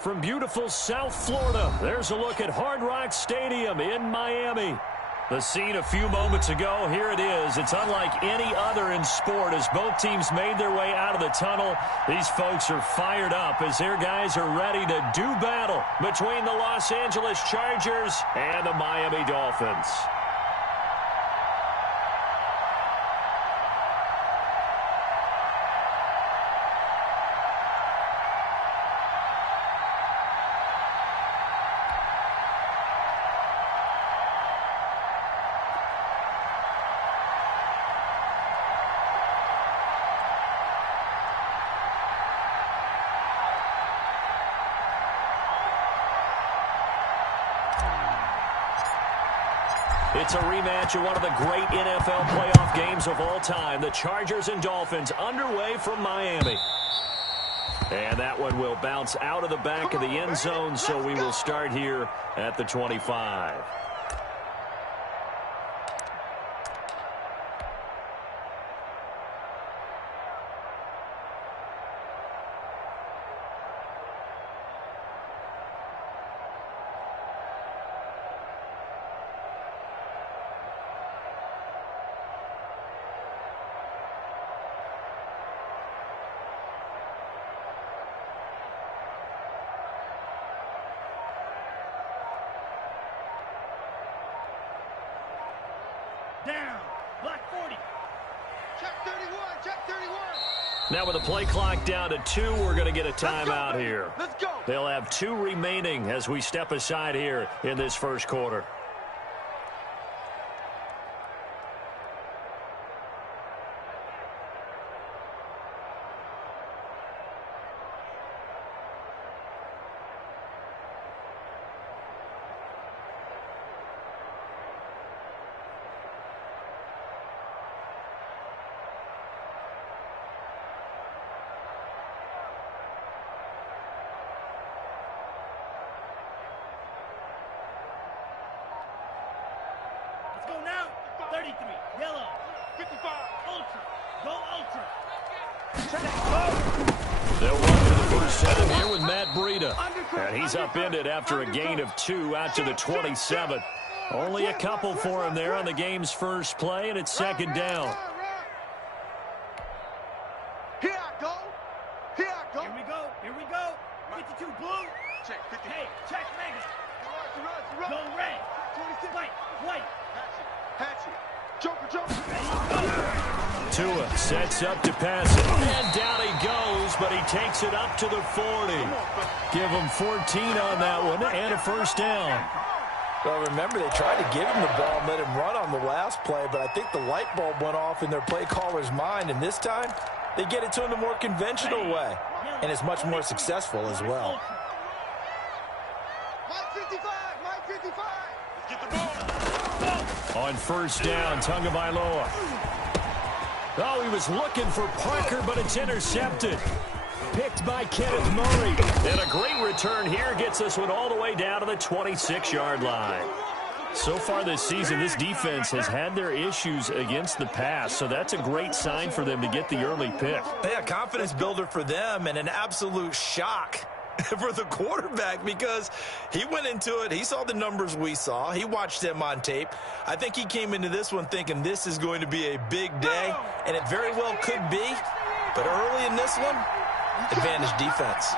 from beautiful South Florida. There's a look at Hard Rock Stadium in Miami. The scene a few moments ago, here it is. It's unlike any other in sport as both teams made their way out of the tunnel. These folks are fired up as their guys are ready to do battle between the Los Angeles Chargers and the Miami Dolphins. It's a rematch of one of the great NFL playoff games of all time. The Chargers and Dolphins underway from Miami. And that one will bounce out of the back of the end zone, so we will start here at the 25. Down. Block 40. Check 31. Check 31. Now with the play clock down to 2, we're going to get a timeout here. Let's go. They'll have 2 remaining as we step aside here in this first quarter. Let's go now. 33. Yellow. 55. Ultra. Go Ultra. They'll run to the first set here with Matt Breida. And he's upended after a gain of 2 out to the 27. Only a couple for him there on the game's first play, and it's second down. Here I go. Here I go. Here we go. Here we go. 52 blue. Check 50. Hey, check mega. Go red. 26. White. Hatchet. Joker. Tua sets up to pass it. And down he goes, but he takes it up to the 40. Give him 14 on that one and a first down. Well, remember, they tried to give him the ball and let him run on the last play, but I think the light bulb went off in their play caller's mind, and this time they get it to him the more conventional way, and it's much more successful as well. Mike 55. Mike 55. Get the ball. On first down, Tagovailoa. Oh, he was looking for Parker, but it's intercepted. Picked by Kenneth Murray. And a great return here gets us one all the way down to the 26-yard line. So far this season, this defense has had their issues against the pass, so that's a great sign for them to get the early pick. Yeah, confidence builder for them and an absolute shock for the quarterback because he went into it. He saw the numbers we saw. He watched them on tape. I think he came into this one thinking this is going to be a big day, and it very well could be. But early in this one, advantage defense.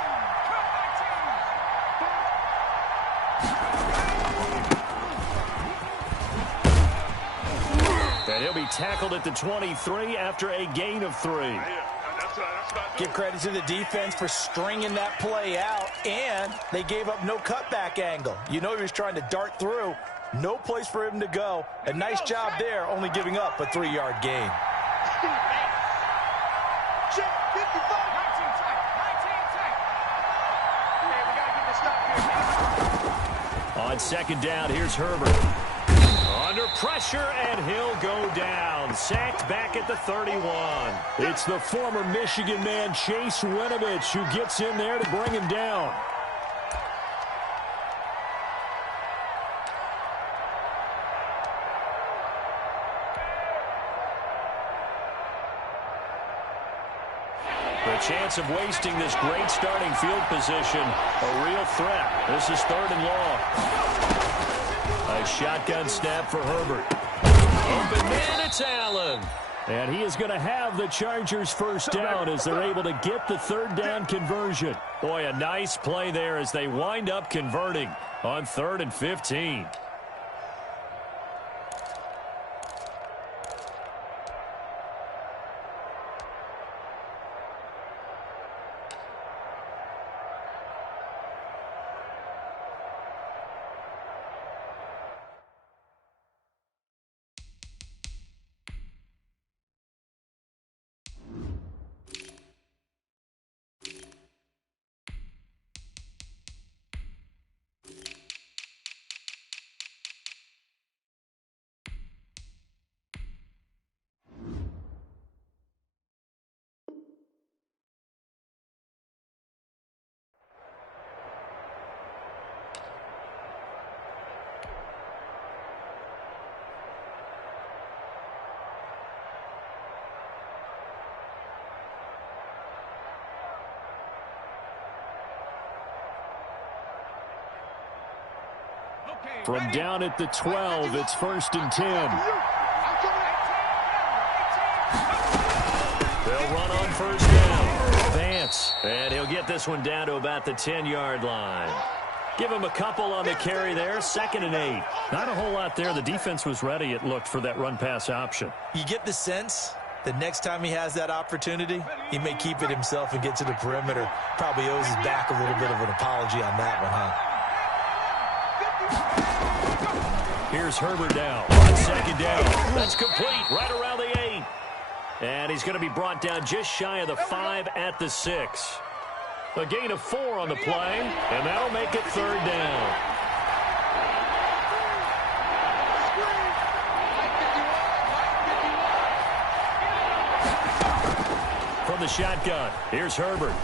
And he'll be tackled at the 23 after a gain of 3. Give credit to the defense for stringing that play out, and they gave up no cutback angle. You know he was trying to dart through. No place for him to go. A nice job there, only giving up a 3-yard gain. On second down, here's Herbert. Under pressure, and he'll go down. Sacked back at the 31. It's the former Michigan man, Chase Winovich, who gets in there to bring him down. The chance of wasting this great starting field position, a real threat. This is 3rd and long. A shotgun snap for Herbert. Open man, it's Allen. And he is going to have the Chargers first down as they're able to get the 3rd down conversion. Boy, a nice play there as they wind up converting on 3rd and 15. From down at the 12, it's 1st and 10. They'll run on 1st down. Vance, and he'll get this one down to about the 10-yard line. Give him a couple on the carry there, 2nd and 8. Not a whole lot there. The defense was ready, it looked, for that run-pass option. You get the sense that next time he has that opportunity, he may keep it himself and get to the perimeter. Probably owes his back a little bit of an apology on that one, huh? Here's Herbert now on 2nd down. That's complete right around the 8. And he's going to be brought down just shy of the 5 at the 6. A gain of 4 on the play, and that'll make it 3rd down. From the shotgun, here's Herbert.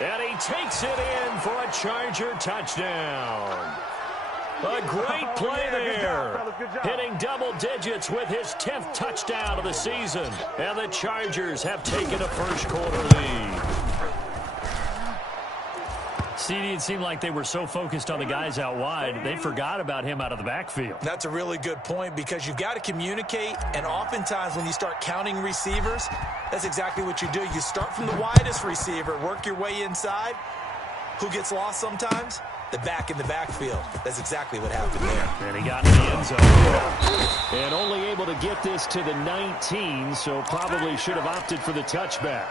And he takes it in for a Charger touchdown. A great play there. Hitting double digits with his 10th touchdown of the season. And the Chargers have taken a first-quarter lead. CD, it seemed like they were so focused on the guys out wide, they forgot about him out of the backfield. That's a really good point because you've got to communicate, and oftentimes when you start counting receivers, that's exactly what you do. You start from the widest receiver, work your way inside. Who gets lost sometimes? The back in the backfield. That's exactly what happened there. And he got in the end zone. And only able to get this to the 19, so probably should have opted for the touchback.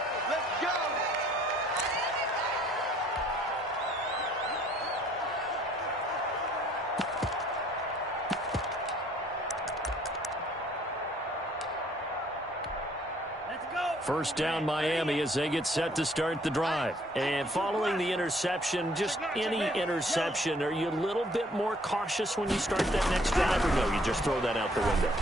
First down Miami as they get set to start the drive. And following the interception, just any interception, are you a little bit more cautious when you start that next drive, or no, you just throw that out the window?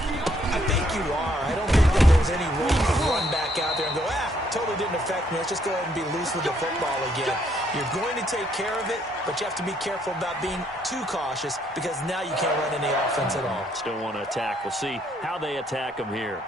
I think you are. I don't think that there's any way you can run back out there and go, totally didn't affect me. Let's just go ahead and be loose with the football again. You're going to take care of it, but you have to be careful about being too cautious because now you can't run any offense at all. Still want to attack. We'll see how they attack them here.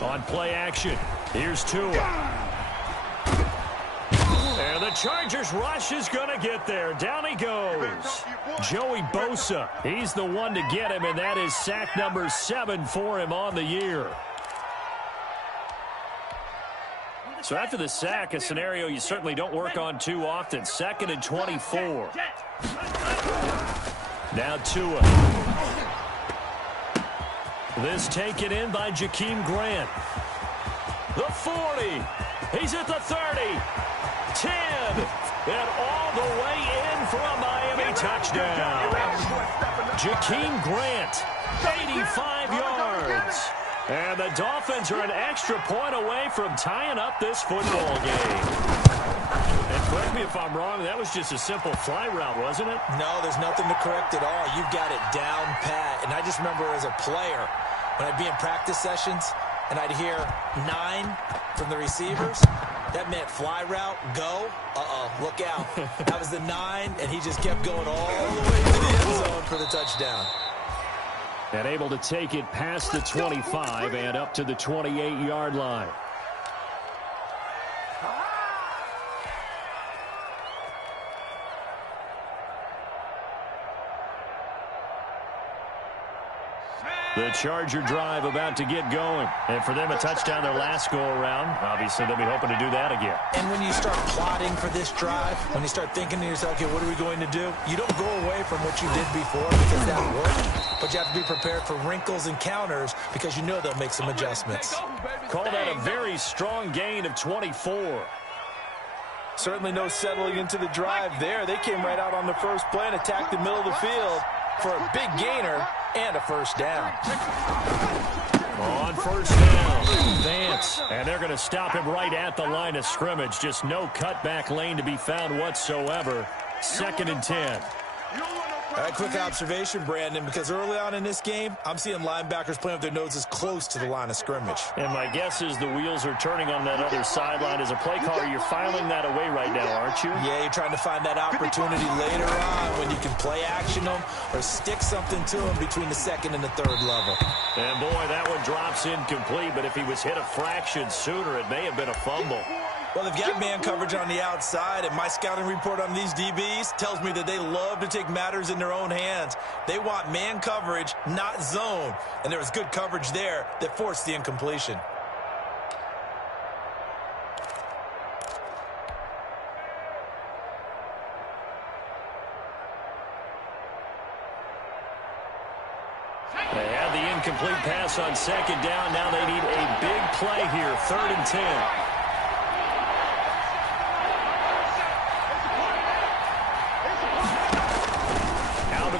On play action, here's Tua. And the Chargers rush is going to get there. Down he goes. Joey Bosa, he's the one to get him, and that is sack number 7 for him on the year. So after the sack, a scenario you certainly don't work on too often. 2nd and 24. Now Tua. This taken in by Jakeem Grant. The 40. He's at the 30. 10. And all the way in for a Miami touchdown. Jakeem Grant, 85 yards. And the Dolphins are an extra point away from tying up this football game. And correct me if I'm wrong, that was just a simple fly route, wasn't it? No, there's nothing to correct at all. You've got it down pat. And I just remember as a player, when I'd be in practice sessions and I'd hear 9 from the receivers, that meant fly route, go, look out. That was the 9, and he just kept going all the way to the end zone for the touchdown. And able to take it past the 25 and up to the 28-yard line. The Charger drive about to get going. And for them, a touchdown their last go-around. Obviously, they'll be hoping to do that again. And when you start plotting for this drive, when you start thinking to yourself, okay, what are we going to do? You don't go away from what you did before because that worked. But you have to be prepared for wrinkles and counters because you know they'll make some adjustments. Call that a very strong gain of 24. Certainly no settling into the drive there. They came right out on the first play and attacked the middle of the field for a big gainer and a first down. On first down, Vance. And they're going to stop him right at the line of scrimmage. Just no cutback lane to be found whatsoever. 2nd and 10. All right, quick observation, Brandon, because early on in this game, I'm seeing linebackers playing with their noses close to the line of scrimmage. And my guess is the wheels are turning on that other sideline. As a play caller, you're filing that away right now, aren't you? Yeah, you're trying to find that opportunity later on when you can play action them or stick something to them between the 2nd and the 3rd level. And, boy, that one drops incomplete, but if he was hit a fraction sooner, it may have been a fumble. Well, they've got man coverage on the outside, and my scouting report on these DBs tells me that they love to take matters in their own hands. They want man coverage, not zone. And there was good coverage there that forced the incompletion. They had the incomplete pass on 2nd down. Now they need a big play here, 3rd and 10.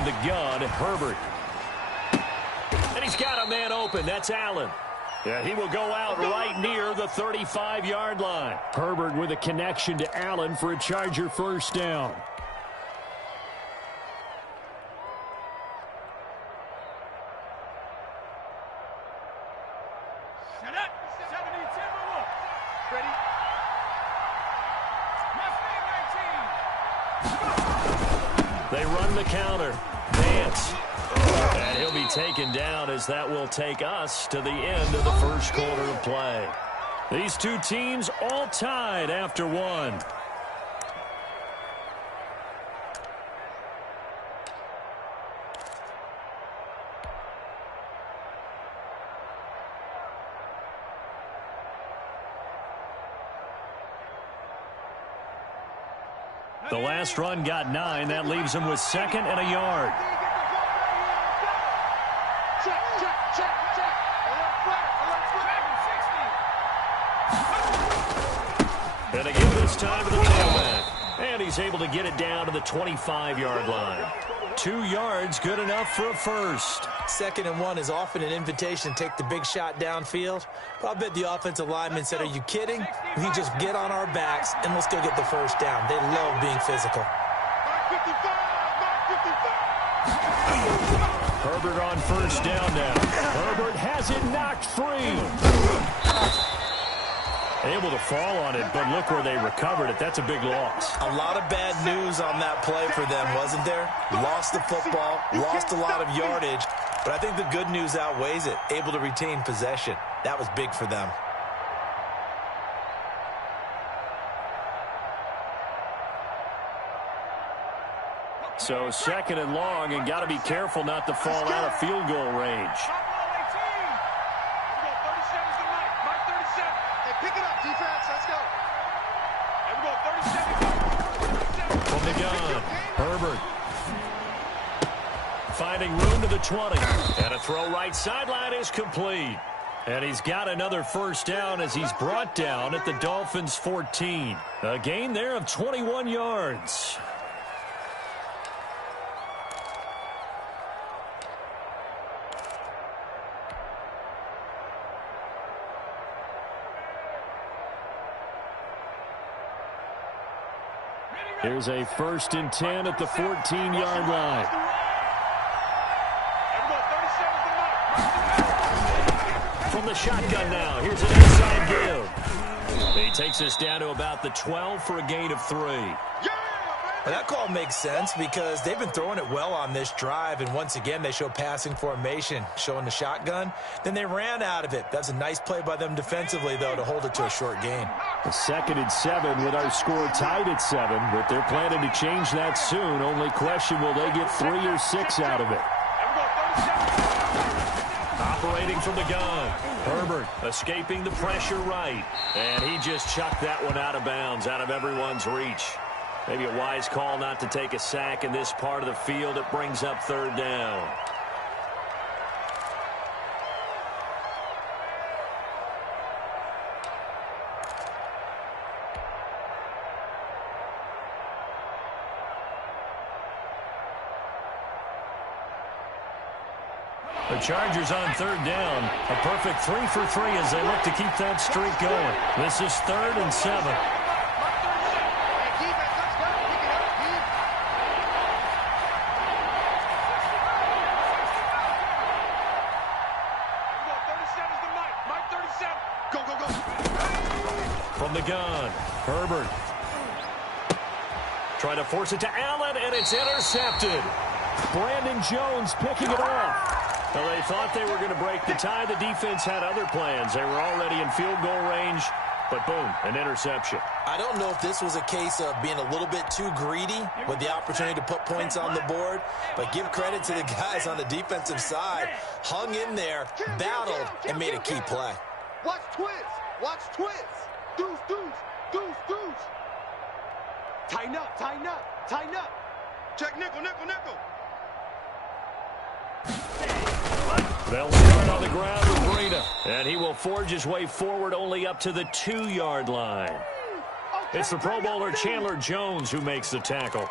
The gun, Herbert. And he's got a man open. That's Allen. Yeah, he will go out right near the 35-yard line. Herbert with a connection to Allen for a Charger first down. They run the counter. Vance. And he'll be taken down as that will take us to the end of the first quarter of play. These two teams all tied after one. The last run got 9. That leaves him with 2nd and a yard. And again this time to the tailback. And he's able to get it down to the 25-yard line. 2 yards, good enough for a first. 2nd and 1 is often an invitation to take the big shot downfield. But I bet the offensive lineman said, are you kidding? We just get on our backs and let's go get the first down. They love being physical. Herbert on first down now. Herbert has it knocked free. Able to fall on it, but look where they recovered it. That's a big loss. A lot of bad news on that play for them, wasn't there? Lost the football, lost a lot of yardage, but I think the good news outweighs it. Able to retain possession. That was big for them. So 2nd and long, and got to be careful not to fall out of field goal range. From the gun, Herbert. Finding room to the 20. And a throw right sideline is complete. And he's got another first down as he's brought down at the Dolphins' 14. A gain there of 21 yards. Here's a 1st and 10 at the 14-yard line. From the shotgun now, here's an inside give. He takes us down to about the 12 for a gain of 3. Well, that call makes sense because they've been throwing it well on this drive, and once again they show passing formation, showing the shotgun. Then they ran out of it. That's a nice play by them defensively, though, to hold it to a short gain. A 2nd and 7 with our score tied at 7, but they're planning to change that soon. Only question, will they get 3 or 6 out of it? Operating from the gun, Herbert escaping the pressure right, and he just chucked that one out of bounds, out of everyone's reach. Maybe a wise call not to take a sack in this part of the field. It brings up 3rd down. The Chargers on 3rd down. A perfect 3 for 3 as they look to keep that streak going. This is 3rd and 7. From the gun, Herbert. Trying to force it to Allen, and it's intercepted. Brandon Jones picking it off. Well, they thought they were going to break the tie. The defense had other plans. They were already in field goal range, but boom, an interception. I don't know if this was a case of being a little bit too greedy with the opportunity to put points on the board, but give credit to the guys on the defensive side. Hung in there, battled, and made a key play. Watch twist. Watch twist. Deuce, deuce, deuce, deuce. Tighten up, tighten up, tighten up. Check nickel, nickel, nickel. They'll start on the ground with Breida, and he will forge his way forward only up to the 2-yard line. It's the Pro Bowler Chandler Jones who makes the tackle.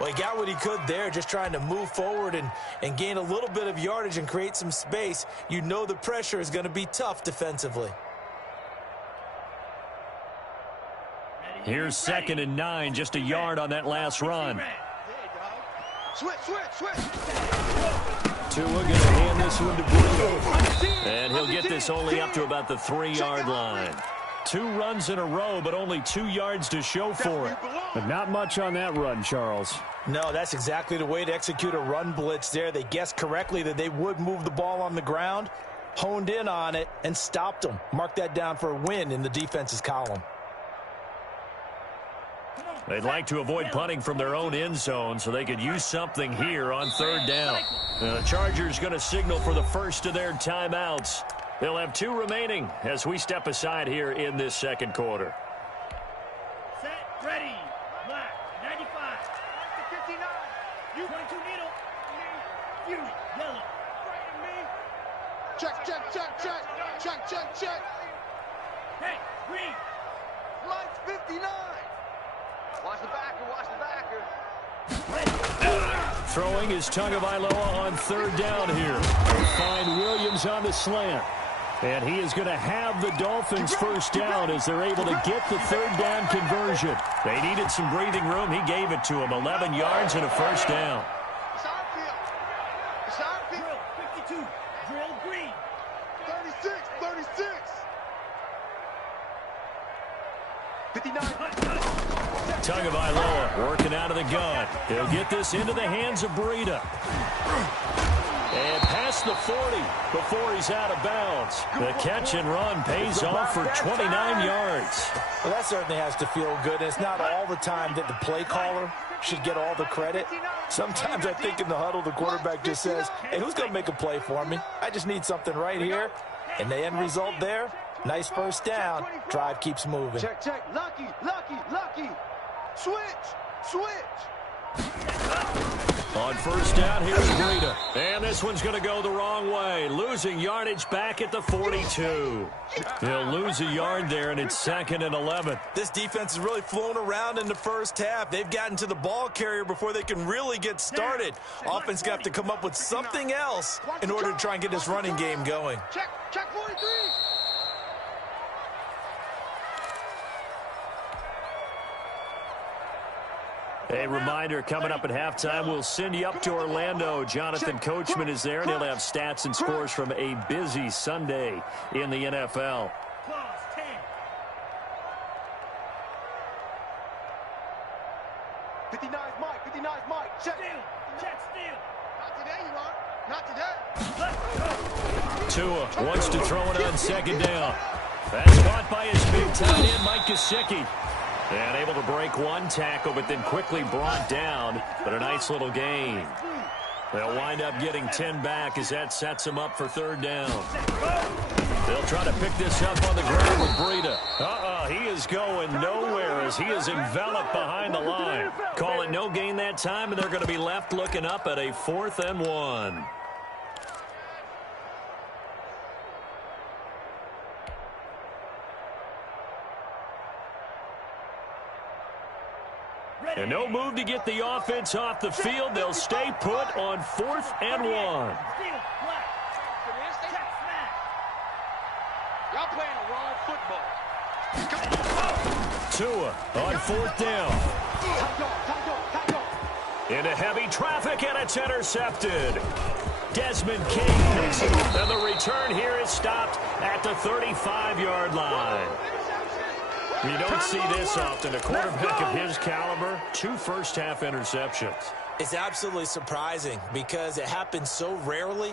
Well, he got what he could there, just trying to move forward and gain a little bit of yardage and create some space. You know the pressure is going to be tough defensively. Here's 2nd and 9, just a yard on that last run. Switch, switch, switch. Tua going to hand this one to Breida. And he'll get this only up to about the 3-yard line. 2 runs in a row, but only 2 yards to show for it. But not much on that run, Charles. No, that's exactly the way to execute a run blitz there. They guessed correctly that they would move the ball on the ground, honed in on it, and stopped them. Mark that down for a win in the defense's column. They'd like to avoid punting from their own end zone so they could use something here on 3rd down. The Chargers going to signal for the first of their timeouts. They'll have 2 remaining as we step aside here in this 2nd quarter. Set, ready, black, 95, 59, you 22 needle, you yellow, me. Check, check, check, check, check, check, check. Hey, green. Mine's 59. Watch the backer, watch the backer. Throwing is Tagovailoa on 3rd down here. They find Williams on the slant. And he is going to have the Dolphins first down as they're able to get the 3rd down conversion. They needed some breathing room. He gave it to them. 11 yards and a first down. Drill, 52. Drill, green. 36, 36. 59. Tagovailoa working out of the gun. He'll get this into the hands of Breida. And past the 40 before he's out of bounds. The catch and run pays off for 29 yards. Well, that certainly has to feel good. It's not all the time that the play caller should get all the credit. Sometimes I think in the huddle, the quarterback just says, hey, who's going to make a play for me? I just need something right here. And the end result there, nice first down. Drive keeps moving. Check, check. Lucky, lucky, lucky. Switch, switch. On first down, here's Breida. And this one's going to go the wrong way. Losing yardage back at the 42. He'll lose a yard there, and it's 2nd and 11. This defense is really flown around in the first half. They've gotten to the ball carrier before they can really get started. Offense got to come up with something else in order to try and get this running game going. Check, check 43. A reminder, coming up at halftime, we'll send you up to Orlando. Jonathan Coachman is there, and he'll have stats and scores from a busy Sunday in the NFL. 59's Mike. 59's Mike. Check. Check steal. Not today, you are. Not today. Tua wants to throw it on second down. That's caught by his big tight end, Mike Gesicki. And able to break one tackle, but then quickly brought down. But a nice little gain. They'll wind up getting 10 back as that sets them up for third down. They'll try to pick this up on the ground with Breida. He is going nowhere as he is enveloped behind the line. Call it no gain that time, and they're going to be left looking up at a 4th and 1. And no move to get the offense off the field. They'll stay put on 4th and 1. Y'all playing the wrong football. Tua on 4th down. Into heavy traffic, and it's intercepted. Desmond King picks it up, and the return here is stopped at the 35-yard line. You don't see this often. A quarterback of his caliber, 2 first-half interceptions. It's absolutely surprising because it happens so rarely.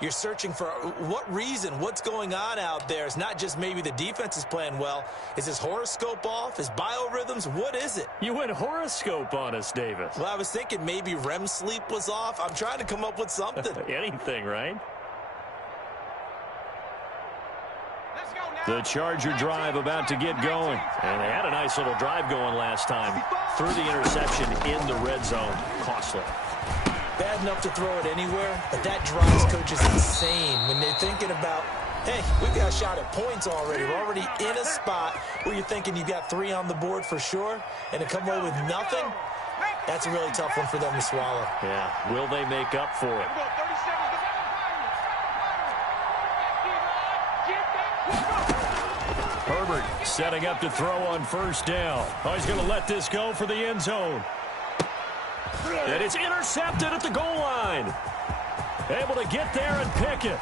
You're searching for what reason, what's going on out there. It's not just maybe the defense is playing well. Is his horoscope off? His biorhythms? What is it? You went horoscope on us, Davis. Well, I was thinking maybe REM sleep was off. I'm trying to come up with something. Anything, right? The Charger drive about to get going. And they had a nice little drive going last time. Threw the interception in the red zone. Costly. Bad enough to throw it anywhere, but that drives coaches insane when they're thinking about, hey, we've got a shot at points already. We're already in a spot where you're thinking you've got 3 on the board for sure, and to come away with nothing, that's a really tough one for them to swallow. Yeah, will they make up for it? Herbert setting up to throw on 1st down. Oh, he's going to let this go for the end zone. And it's intercepted at the goal line. Able to get there and pick it.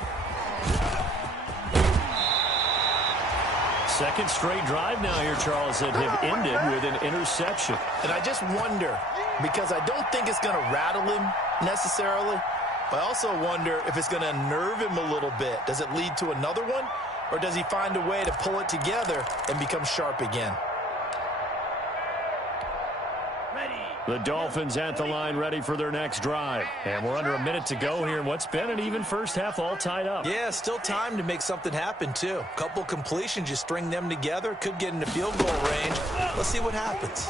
Second straight drive now here, Charles, that have ended with an interception. And I just wonder, because I don't think it's going to rattle him necessarily, but I also wonder if it's going to unnerve him a little bit. Does it lead to another one? Or does he find a way to pull it together and become sharp again? The Dolphins at the line ready for their next drive. And we're under a minute to go here in what's been an even first half all tied up. Yeah, still time to make something happen, too. Couple completions, you string them together, could get into field goal range. Let's see what happens.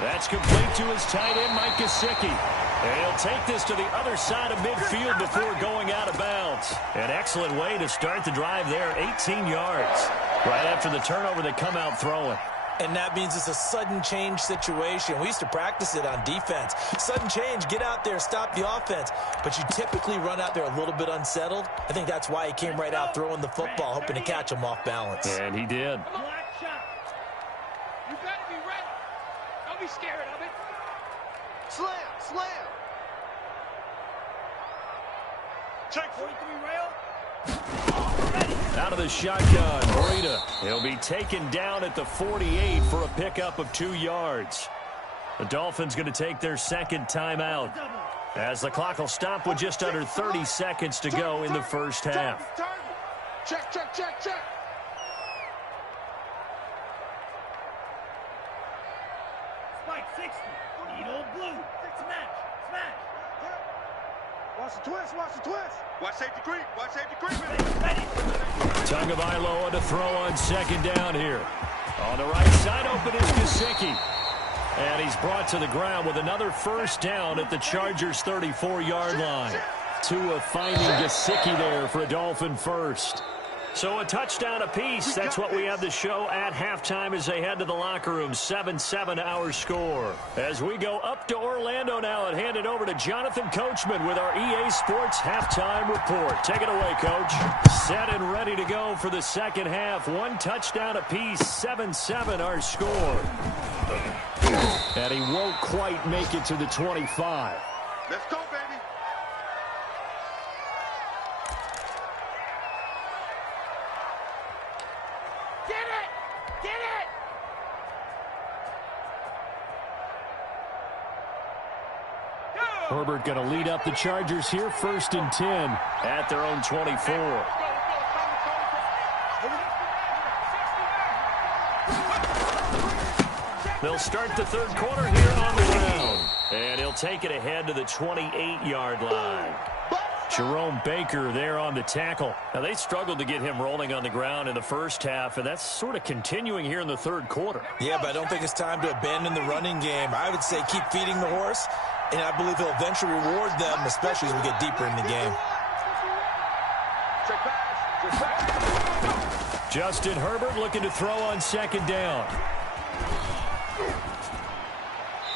That's complete to his tight end, Mike Gesicki. And he'll take this to the other side of midfield before going out of bounds. An excellent way to start the drive there, 18 yards. Right after the turnover, they come out throwing. And that means it's a sudden change situation. We used to practice it on defense. Sudden change, get out there, stop the offense. But you typically run out there a little bit unsettled. I think that's why he came right out throwing the football, hoping to catch him off balance. And he did. Black shot. You gotta be ready. Don't be scared of it. Slam, slam. Check 43 rail. Out of the shotgun, Breida. He'll be taken down at the 48 for a pickup of 2 yards. The Dolphins going to take their second timeout as the clock will stop with just under 30 seconds to go in the first half. Check, check, check, check. Spike 60. Need old blue. Smash, smash. Watch the twist, watch the twist. Watch safety creep, watch safety creep. Tagovailoa to throw on second down here. On the right side, open is Gesicki. And he's brought to the ground with another first down at the Chargers' 34-yard line. Tua finding Gesicki there for a Dolphin first. So a touchdown apiece. That's what we have to show at halftime as they head to the locker room. 7-7 our score. As we go up to Orlando now and hand it over to Jonathan Coachman with our EA Sports halftime report. Take it away, Coach. Set and ready to go for the second half. 1 touchdown apiece. 7-7 our score. And he won't quite make it to the 25. Let's go, baby. Get it! Get it! Herbert going to lead up the Chargers here, 1st and 10 at their own 24. They'll start the third quarter here on the ground. And he'll take it ahead to the 28-yard line. Jerome Baker there on the tackle. Now, they struggled to get him rolling on the ground in the first half, and that's sort of continuing here in the third quarter. Yeah, but I don't think it's time to abandon the running game. I would say keep feeding the horse, and I believe he'll eventually reward them, especially as we get deeper in the game. Justin Herbert looking to throw on 2nd down.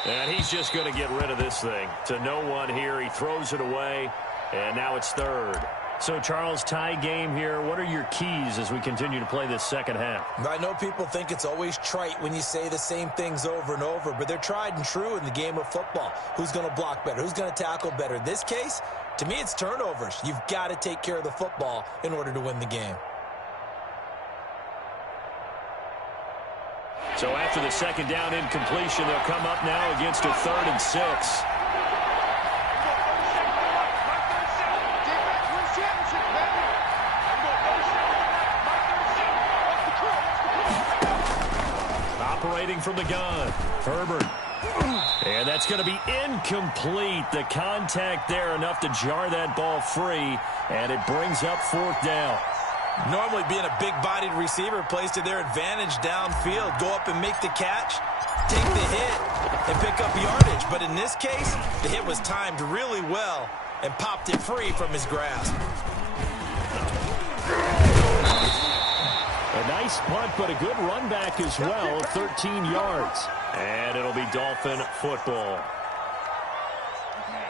And he's just going to get rid of this thing. To no one here. He throws it away, and now it's 3rd. So, Charles, tie game here. What are your keys as we continue to play this second half? I know people think it's always trite when you say the same things over and over, but they're tried and true in the game of football. Who's going to block better? Who's going to tackle better? In this case, to me, it's turnovers. You've got to take care of the football in order to win the game. So after the 2nd down incompletion, they'll come up now against a 3rd and 6. Operating from the gun, Herbert. And that's going to be incomplete. The contact there enough to jar that ball free, and it brings up 4th down. Normally being a big-bodied receiver plays to their advantage downfield. Go up and make the catch, take the hit, and pick up yardage. But in this case, the hit was timed really well and popped it free from his grasp. A nice punt, but a good run back as well, 13 yards. And it'll be Dolphin football.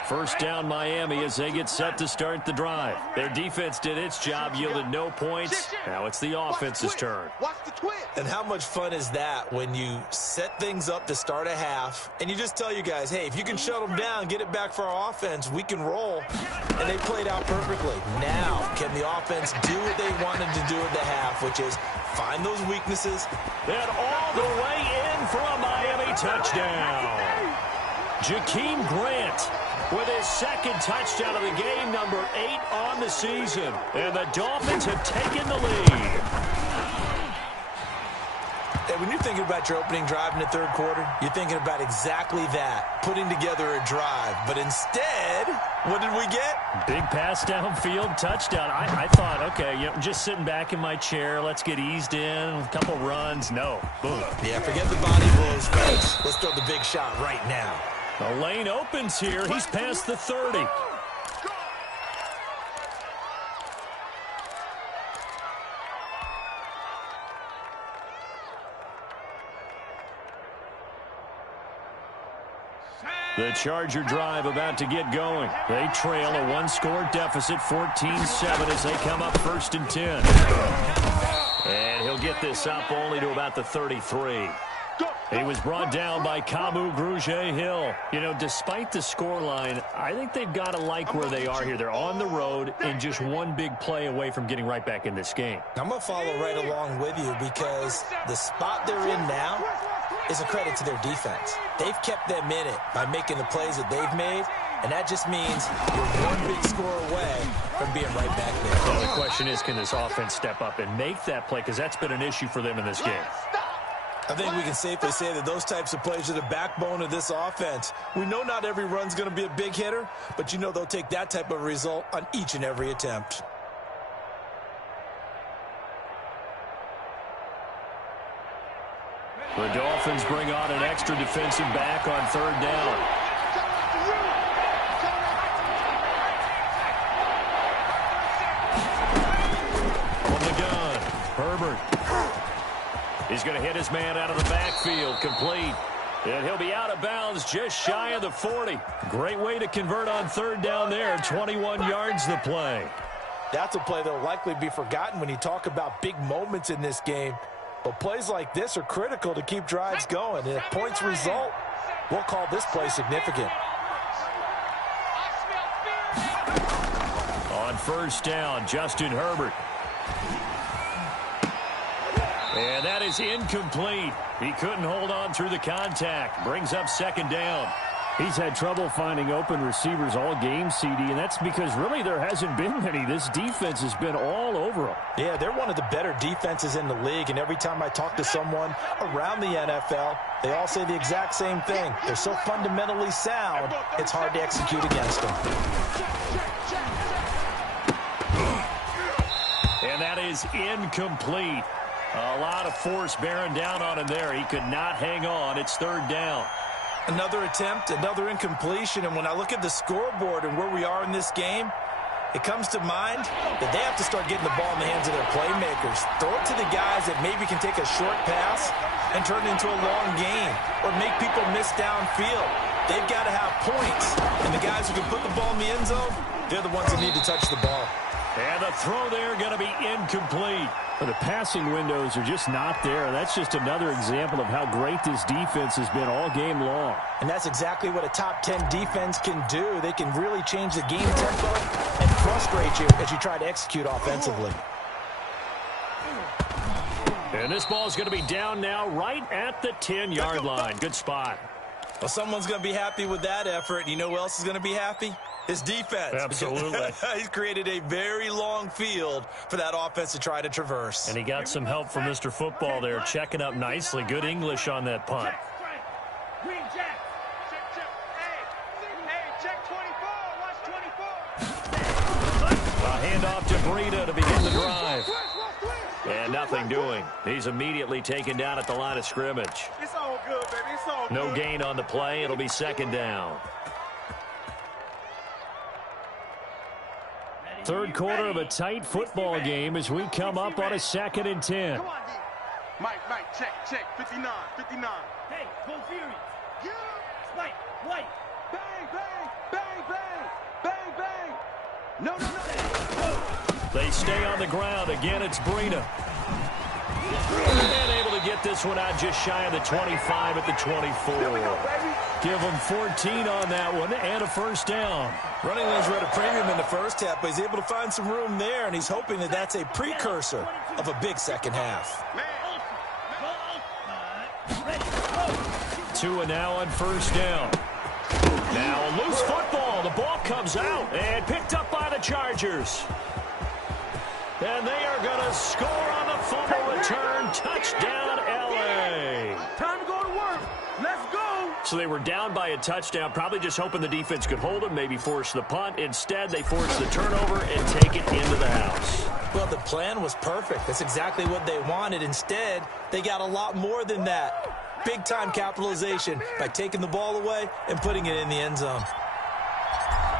1st down Miami as they get set to start the drive. Their defense did its job, yielded no points. Now it's the offense's turn. And how much fun is that when you set things up to start a half and you just tell you guys, hey, if you can shut them down, get it back for our offense, we can roll. And they played out perfectly. Now, can the offense do what they wanted to do at the half, which is find those weaknesses? And all the way in for a Miami touchdown. Jakeem Grant with his 2nd touchdown of the game, number 8 on the season. And the Dolphins have taken the lead. And when you're thinking about your opening drive in the third quarter, you're thinking about exactly that, putting together a drive. But instead, what did we get? Big pass downfield, touchdown. I thought, okay, just sitting back in my chair, let's get eased in, a couple runs. No, boom. Yeah, forget the body blows, folks. Let's throw the big shot right now. The lane opens here. He's past the 30. The Charger drive about to get going. They trail a 1-score deficit, 14-7 as they come up 1st and 10. And he'll get this up only to about the 33. He was brought down by Kamu Grugier-Hill. You know, despite the scoreline, I think they've got to like where they are here. They're on the road and just one big play away from getting right back in this game. I'm going to follow right along with you because the spot they're in now is a credit to their defense. They've kept them in it by making the plays that they've made, and that just means you're one big score away from being right back there. Well, the question is, can this offense step up and make that play? Because that's been an issue for them in this game. I think we can safely say that those types of plays are the backbone of this offense. We know not every run's going to be a big hitter, but you know they'll take that type of result on each and every attempt. The Dolphins bring on an extra defensive back on 3rd down. From the gun, Herbert. He's going to hit his man out of the backfield, complete. And he'll be out of bounds just shy of the 40. Great way to convert on 3rd down there. 21 yards the play. That's a play that will likely be forgotten when you talk about big moments in this game. But plays like this are critical to keep drives going. And if points result, we'll call this play significant. On first down, Justin Herbert. And that is incomplete. He couldn't hold on through the contact. Brings up second down. He's had trouble finding open receivers all game, CD, and that's because really there hasn't been many. This defense has been all over them. Yeah, they're one of the better defenses in the league, and every time I talk to someone around the NFL, they all say the exact same thing. They're so fundamentally sound, it's hard to execute against them. And that is incomplete. A lot of force bearing down on him there. He could not hang on. It's third down. Another attempt, another incompletion, and when I look at the scoreboard and where we are in this game, it comes to mind that they have to start getting the ball in the hands of their playmakers. Throw it to the guys that maybe can take a short pass and turn it into a long game or make people miss downfield. They've got to have points, and the guys who can put the ball in the end zone, they're the ones that need to touch the ball. And the throw there going to be incomplete. But the passing windows are just not there. That's just another example of how great this defense has been all game long. And that's exactly what a top 10 defense can do. They can really change the game tempo and frustrate you as you try to execute offensively. And this ball is going to be down now right at the 10-yard line. Good spot. Well, someone's going to be happy with that effort. You know who else is going to be happy? His defense. Absolutely. He's created a very long field for that offense to try to traverse. And he got some help from Mr. Football there, checking up nicely. Good English on that punt. Green Jack. Check. Hey, check 24. Watch 24. A handoff to Breida to begin the drive. And nothing doing. He's immediately taken down at the line of scrimmage. It's all good, baby. It's all good. No gain on the play. It'll be second down. Third quarter of a tight football game as we come up on a 2nd and 10. Come on, D. Mike, check. 59. Hey, go Fury. Spike, White. Bang. No. They stay on the ground. Again, it's Breida. And able to get this one out just shy of the 25 at the 24. Give them 14 on that one and a first down. Running lanes were at a premium in the first half, but he's able to find some room there, and he's hoping that that's a precursor of a big second half. Tua now on first down. Now a loose football. The ball comes out and picked up by the Chargers. And they are going to score on the fumble return. Touchdown, L.A. Time to go to work. Let's go. So they were down by a touchdown, probably just hoping the defense could hold them, maybe force the punt. Instead, they forced the turnover and take it into the house. Well, the plan was perfect. That's exactly what they wanted. Instead, they got a lot more than that. Big-time capitalization by taking the ball away and putting it in the end zone.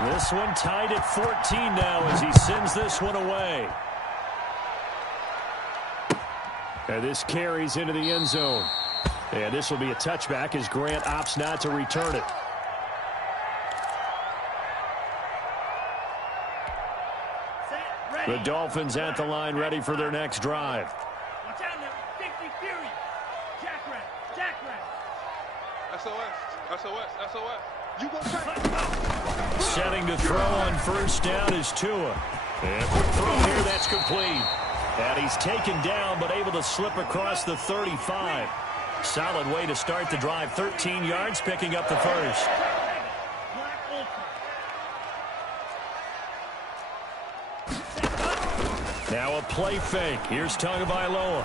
This one tied at 14 now as he sends this one away. And this carries into the end zone. And this will be a touchback as Grant opts not to return it. The Dolphins at the line ready for their next drive. Watch out now. 50 Fury. Jackrabbit. SOS. You go try. Setting to throw on first down is Tua. And quick throw here, that's complete. And he's taken down, but able to slip across the 35. Solid way to start the drive. 13 yards, picking up the first. Now a play fake. Here's Tagovailoa.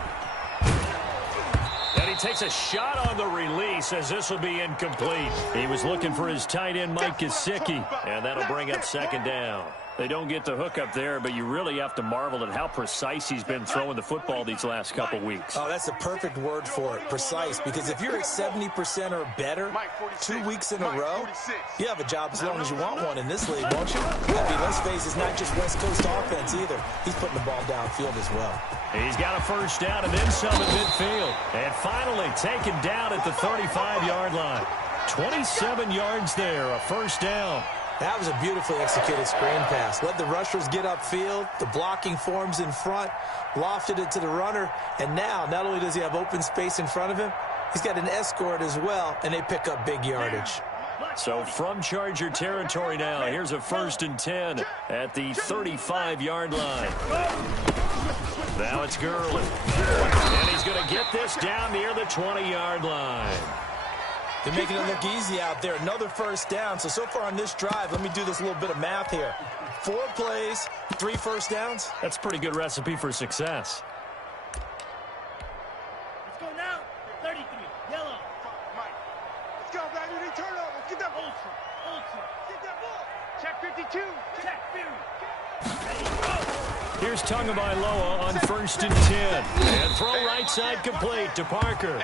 And he takes a shot on the release as this will be incomplete. He was looking for his tight end, Mike Gesicki. And that'll bring up second down. They don't get the hook up there, but you really have to marvel at how precise he's been throwing the football these last couple weeks. Oh, that's a perfect word for it, precise, because if you're at 70% or better 2 weeks in a row, you have a job as long as you want one in this league, won't you? I mean, let's face it, it's not just West Coast offense either. He's putting the ball downfield as well. He's got a first down and then some at midfield. And finally taken down at the 35-yard line. 27 yards there, a first down. That was a beautifully executed screen pass. Let the rushers get upfield. The blocking forms in front. Lofted it to the runner. And now, not only does he have open space in front of him, he's got an escort as well, and they pick up big yardage. So from Charger territory now, here's a 1st and 10 at the 35-yard line. Now it's Gurley. And he's going to get this down near the 20-yard line. They're making it look easy out there. Another 1st down. So far on this drive, let me do this little bit of math here. 4 plays, 3 1st downs. That's a pretty good recipe for success. Let's go now. 33, yellow. Mike. Let's go, baby. They turn over. Get that ultra. Get that ball. Check 52. Check 50. Here's Tagovailoa on 1st and 10. And throw right side complete to Parker.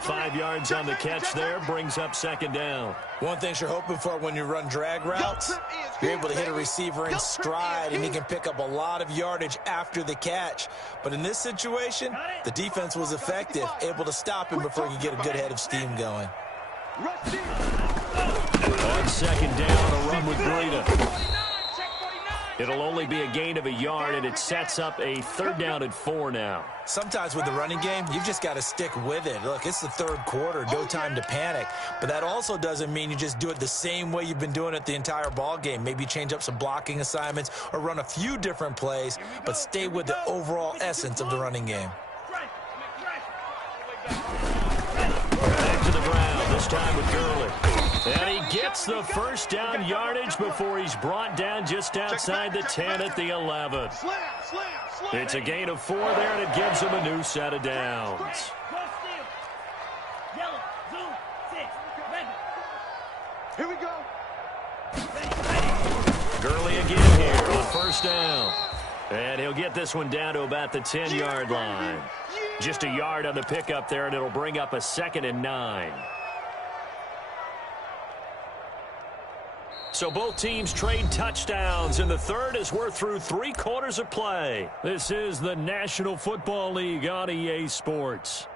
5 yards on the catch there, brings up 2nd down. One thing you're hoping for when you run drag routes, you're able to hit a receiver in stride, and he can pick up a lot of yardage after the catch. But in this situation, the defense was effective, able to stop him before he could get a good head of steam going. On 2nd down, a run with Breida. It'll only be a gain of a yard, and it sets up a 3rd down and 4 now. Sometimes with the running game, you've just got to stick with it. Look, it's the 3rd quarter, no time to panic. But that also doesn't mean you just do it the same way you've been doing it the entire ball game. Maybe change up some blocking assignments or run a few different plays, but stay with the overall essence of the running game. Back to the ground, this time with Gurley. And he gets the 1st down yardage before he's brought down just outside the 10 at the 11. It's a gain of 4 there, and it gives him a new set of downs. Here we go. Gurley again here on 1st down. And he'll get this one down to about the 10-yard line. Just a yard on the pickup there, and it'll bring up a 2nd and 9. So both teams trade touchdowns in the 3rd as we're through 3 quarters of play. This is the National Football League on EA Sports.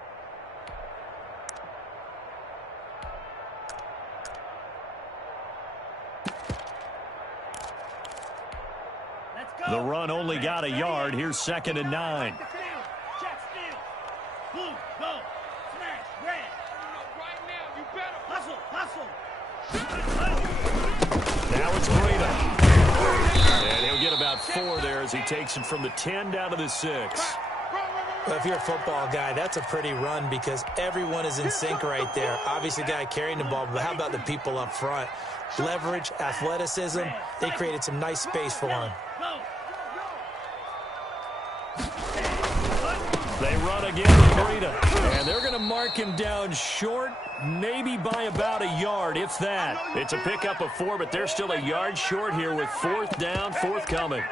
The run only got a yard. Here's 2nd and 9. Check steal. Blue, go. Smash, red. Right now, you better hustle. Now it's Breida. And he'll get about 4 there as he takes it from the 10 down to the 6. Well, if you're a football guy, that's a pretty run because everyone is in sync right there. Obviously, the guy carrying the ball, but how about the people up front? Leverage, athleticism, they created some nice space for him. They run again with Breida. And they're going to mark him down short, maybe by about a yard, if that. It's a pickup of 4, but they're still a yard short here with 4th down, forthcoming.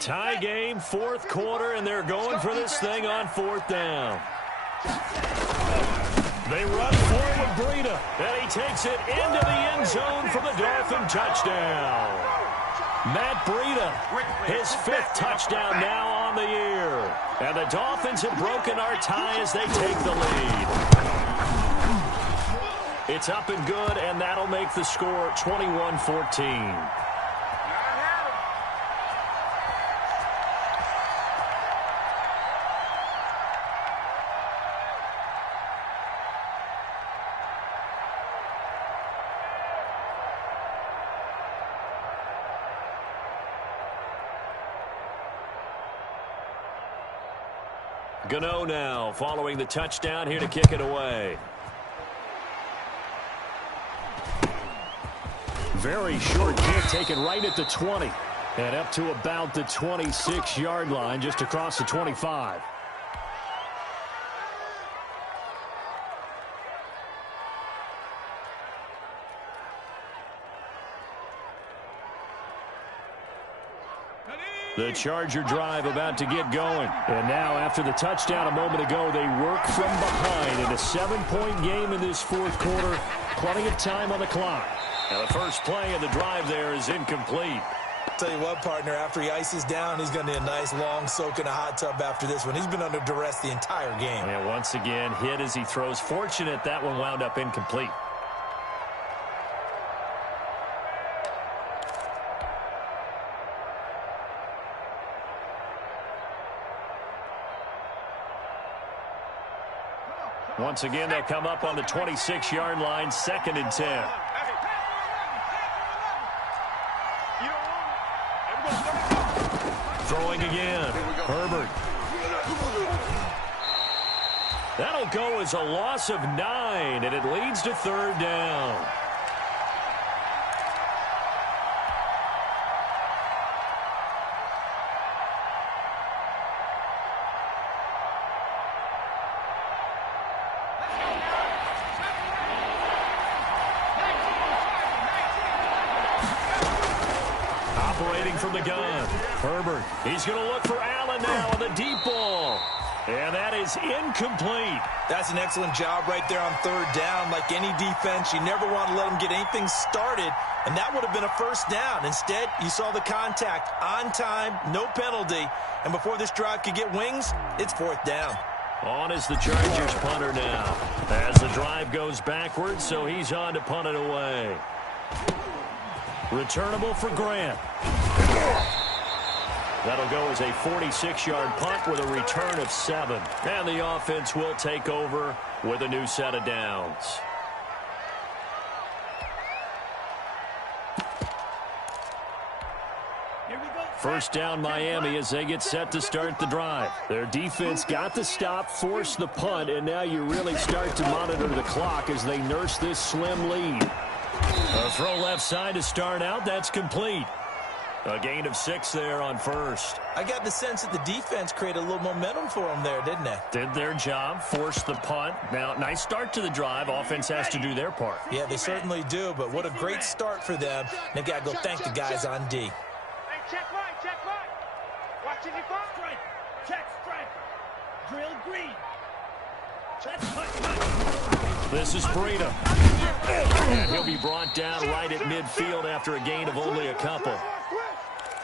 Tie game, 4th quarter, and they're going for this thing on 4th down. They run forward Breida, and he takes it into the end zone for the Dolphin touchdown. Matt Breida, his 5th touchdown now on the year. And the Dolphins have broken our tie as they take the lead. It's up and good, and that'll make the score 21-14. Gano now following the touchdown here to kick it away. Very short kick taken right at the 20 and up to about the 26-yard line, just across the 25. The Charger drive about to get going. And now, after the touchdown a moment ago, they work from behind in a 7-point game in this 4th quarter. Plenty of time on the clock. Now, the first play of the drive there is incomplete. Tell you what, partner, after he ices down, he's going to need a nice long soak in a hot tub after this one. He's been under duress the entire game. And once again, hit as he throws. Fortunate that one wound up incomplete. Once again, they'll come up on the 26-yard line, 2nd and 10. Throwing again. Herbert. That'll go as a loss of 9, and it leads to 3rd down. From the gun. Herbert. He's going to look for Allen now on the deep ball. And that is incomplete. That's an excellent job right there on 3rd down. Like any defense, you never want to let them get anything started, and that would have been a 1st down. Instead, you saw the contact on time, no penalty, and before this drive could get wings, it's 4th down. On is the Chargers punter now. As the drive goes backwards, so he's on to punt it away. Returnable for Grant. That'll go as a 46-yard punt with a return of 7. And the offense will take over with a new set of downs. First down Miami as they get set to start the drive. Their defense got the stop, forced the punt, and now you really start to monitor the clock as they nurse this slim lead. A throw left side to start out. That's complete. A gain of 6 there on 1st. I got the sense that the defense created a little momentum for them there, didn't they? Did their job, forced the punt. Now, nice start to the drive. Offense has to do their part. Yeah, they certainly do, but what a great start for them. They've got to go thank the guys on D. Hey, check right, check right. Watching your front. Strike, check, strike. Drill green. This is Breida. And he'll be brought down right at midfield after a gain of only a couple.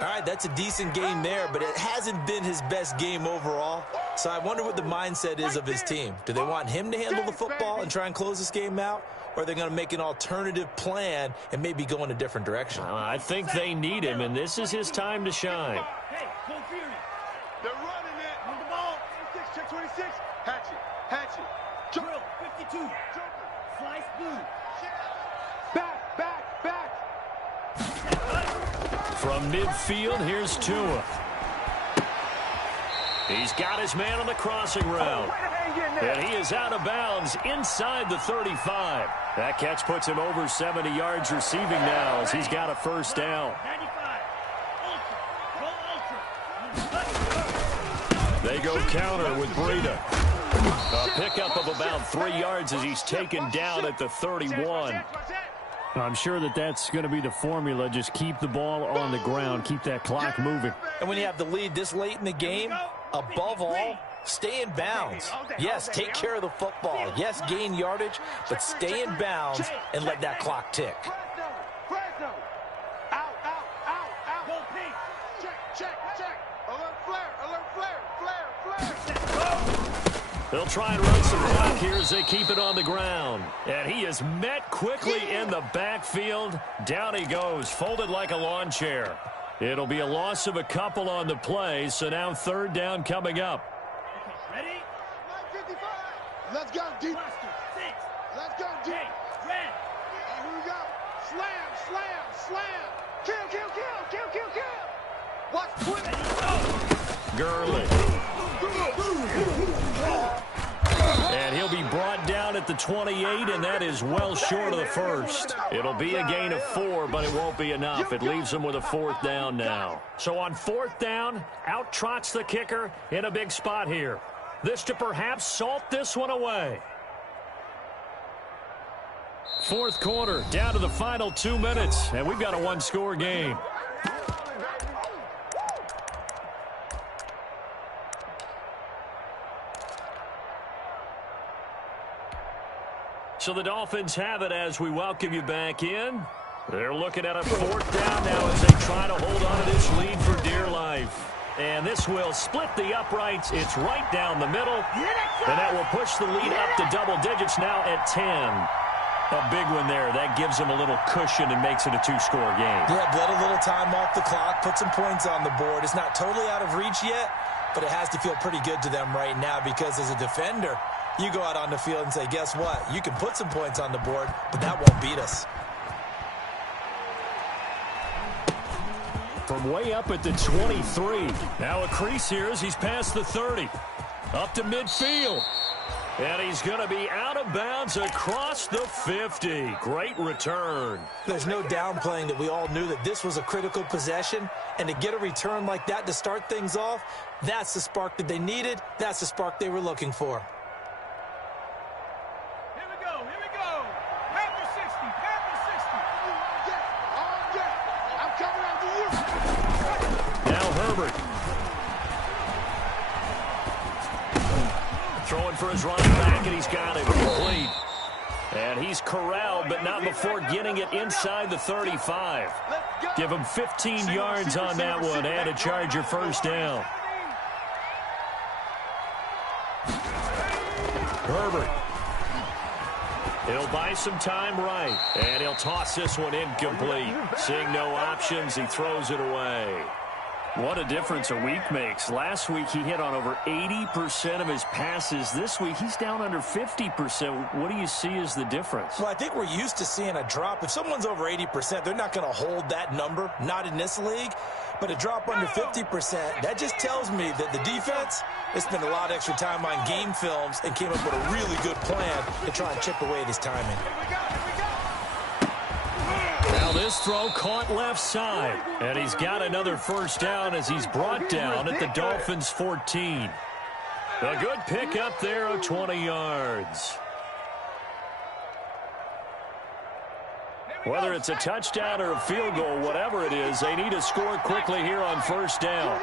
All right, that's a decent game there, but it hasn't been his best game overall. So I wonder what the mindset is of his team. Do they want him to handle the football and try and close this game out? Or are they going to make an alternative plan and maybe go in a different direction? I think they need him, and this is his time to shine. Hey, go Fury. They're running it. On the ball. 26, check 26. Hatchet, hatchet. Drill, 52. Joker. Slice blue. Back, back, back. From midfield, here's Tua. He's got his man on the crossing route. And he is out of bounds inside the 35. That catch puts him over 70 yards receiving now as he's got a 1st down. 95. They go counter with Breida. A pickup of about 3 yards as he's taken down at the 31. I'm sure that that's going to be the formula. Just keep the ball on the ground. Keep that clock moving. And when you have the lead this late in the game, above all, stay in bounds. Yes, take care of the football. Yes, gain yardage, but stay in bounds and let that clock tick. Fresno. Out, out, out, out. Go pink. Check, check, check. Alert flare, flare, flare. They'll try and run some clock here as they keep it on the ground. And he is met quickly in the backfield. Down he goes, folded like a lawn chair. It'll be a loss of a couple on the play, so now 3rd down coming up. Ready? 55. Let's go deep. Let's go deep. Red. Here we go. Slam, slam, slam. Kill, kill, kill, kill, kill, kill. Watch quick. Gurley. And he'll be brought down at the 28, and that is well short of the 1st. It'll be a gain of 4, but it won't be enough. It leaves them with a 4th down now. So on 4th down, out trots the kicker in a big spot here. This to perhaps salt this one away. 4th quarter, down to the final 2 minutes, and we've got a 1-score game. So the Dolphins have it as we welcome you back in. They're looking at a 4th down now as they try to hold on to this lead for dear life. And this will split the uprights. It's right down the middle. And that will push the lead up to double digits now at 10. A big one there. That gives them a little cushion and makes it a 2-score game. Yeah, let a little time off the clock, put some points on the board. It's not totally out of reach yet, but it has to feel pretty good to them right now because as a defender, you go out on the field and say, guess what? You can put some points on the board, but that won't beat us. From way up at the 23. Now a crease here as he's past the 30. Up to midfield. And he's going to be out of bounds across the 50. Great return. There's no downplaying that we all knew that this was a critical possession. And to get a return like that to start things off, that's the spark that they needed. That's the spark they were looking for. Here we go. Panther 60. I'm coming after you. Now Herbert. Throwing for his running back, and he's got it complete. And he's corralled, but not before getting it inside the 35. Give him 15 yards on that one, and a Charger 1st down. Herbert. He'll buy some time right, and he'll toss this one incomplete. Seeing no options, he throws it away. What a difference a week makes. Last week, he hit on over 80% of his passes. This week, he's down under 50%. What do you see as the difference? Well, I think we're used to seeing a drop. If someone's over 80%, they're not going to hold that number, not in this league. But a drop under 50%, that just tells me that the defense has spent a lot of extra time on game films and came up with a really good plan to try and chip away at his timing. Now this throw caught left side, and he's got another 1st down as he's brought down at the Dolphins' 14. A good pickup there of 20 yards. Whether it's a touchdown or a field goal, whatever it is, they need to score quickly here on 1st down.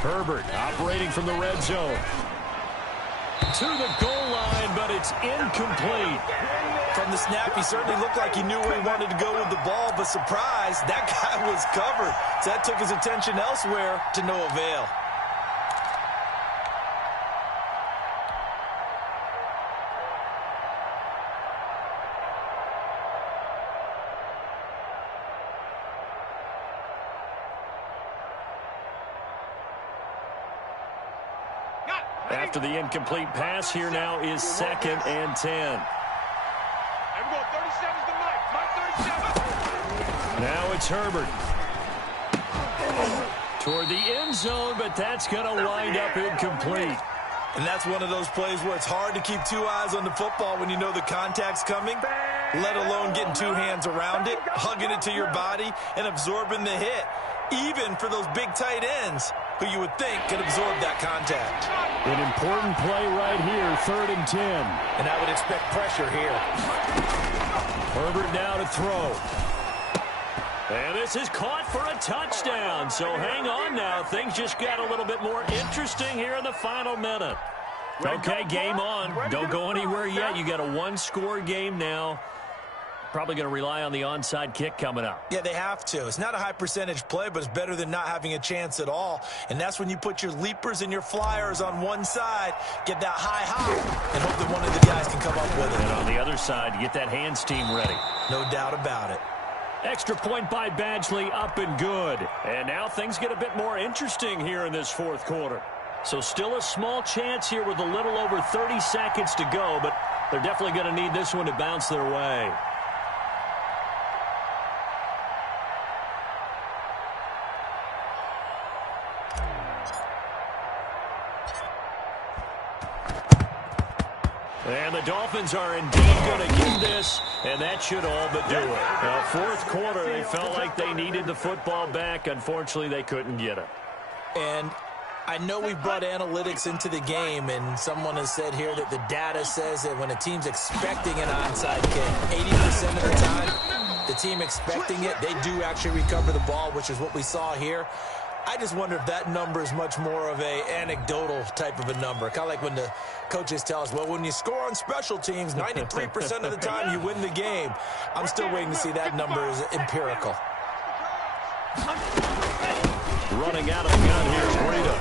Herbert operating from the red zone. To the goal line, but it's incomplete. From the snap, he certainly looked like he knew where he wanted to go with the ball, but surprise, that guy was covered. So that took his attention elsewhere to no avail. After the incomplete pass, here now is 2nd and 10. Now it's Herbert. Toward the end zone, but that's going to wind up incomplete. And that's one of those plays where it's hard to keep 2 eyes on the football when you know the contact's coming, let alone getting 2 hands around it, hugging it to your body, and absorbing the hit, even for those big tight ends who you would think could absorb that contact. An important play right here, 3rd and 10. And I would expect pressure here. Herbert now to throw. And this is caught for a touchdown. So hang on now. Things just got a little bit more interesting here in the final minute. Okay, game on. Don't go anywhere yet. You got a 1-score game now. Probably going to rely on the onside kick coming up. Yeah, they have to. It's not a high percentage play, but it's better than not having a chance at all. And that's when you put your leapers and your flyers on one side, get that high hop, and hope that one of the guys can come up with it. And on the other side, get that hands team ready. No doubt about it. Extra point by Badgley, up and good. And now things get a bit more interesting here in this 4th quarter. So still a small chance here with a little over 30 seconds to go, but they're definitely going to need this one to bounce their way. And the Dolphins are indeed going to get this, and that should all but do it. Now, 4th quarter, they felt like they needed the football back. Unfortunately, they couldn't get it. And I know we've brought analytics into the game, and someone has said here that the data says that when a team's expecting an onside kick, 80% of the time, the team expecting it, they do actually recover the ball, which is what we saw here. I just wonder if that number is much more of a anecdotal type of a number. Kind of like when the coaches tell us, well, when you score on special teams, 93% of the time you win the game. I'm still waiting to see that number is empirical. Running out of the gun here is Breida.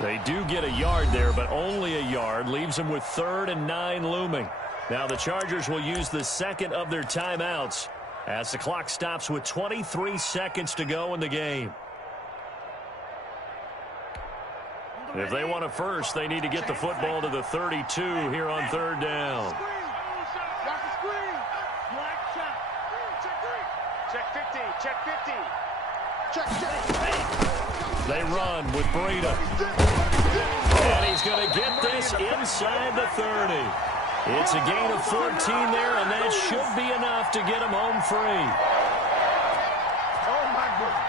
They do get a yard there, but only a yard. Leaves them with 3rd and 9 looming. Now the Chargers will use the second of their timeouts as the clock stops with 23 seconds to go in the game. If they want a first, they need to get the football to the 32 here on 3rd down. Check 50. They run with Breida. And he's going to get this inside the 30. It's a gain of 14 there, and that should be enough to get him home free. Oh, my goodness.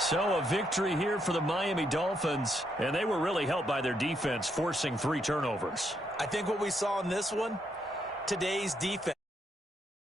So a victory here for the Miami Dolphins, and they were really helped by their defense, forcing 3 turnovers. I think what we saw in this one, today's defense.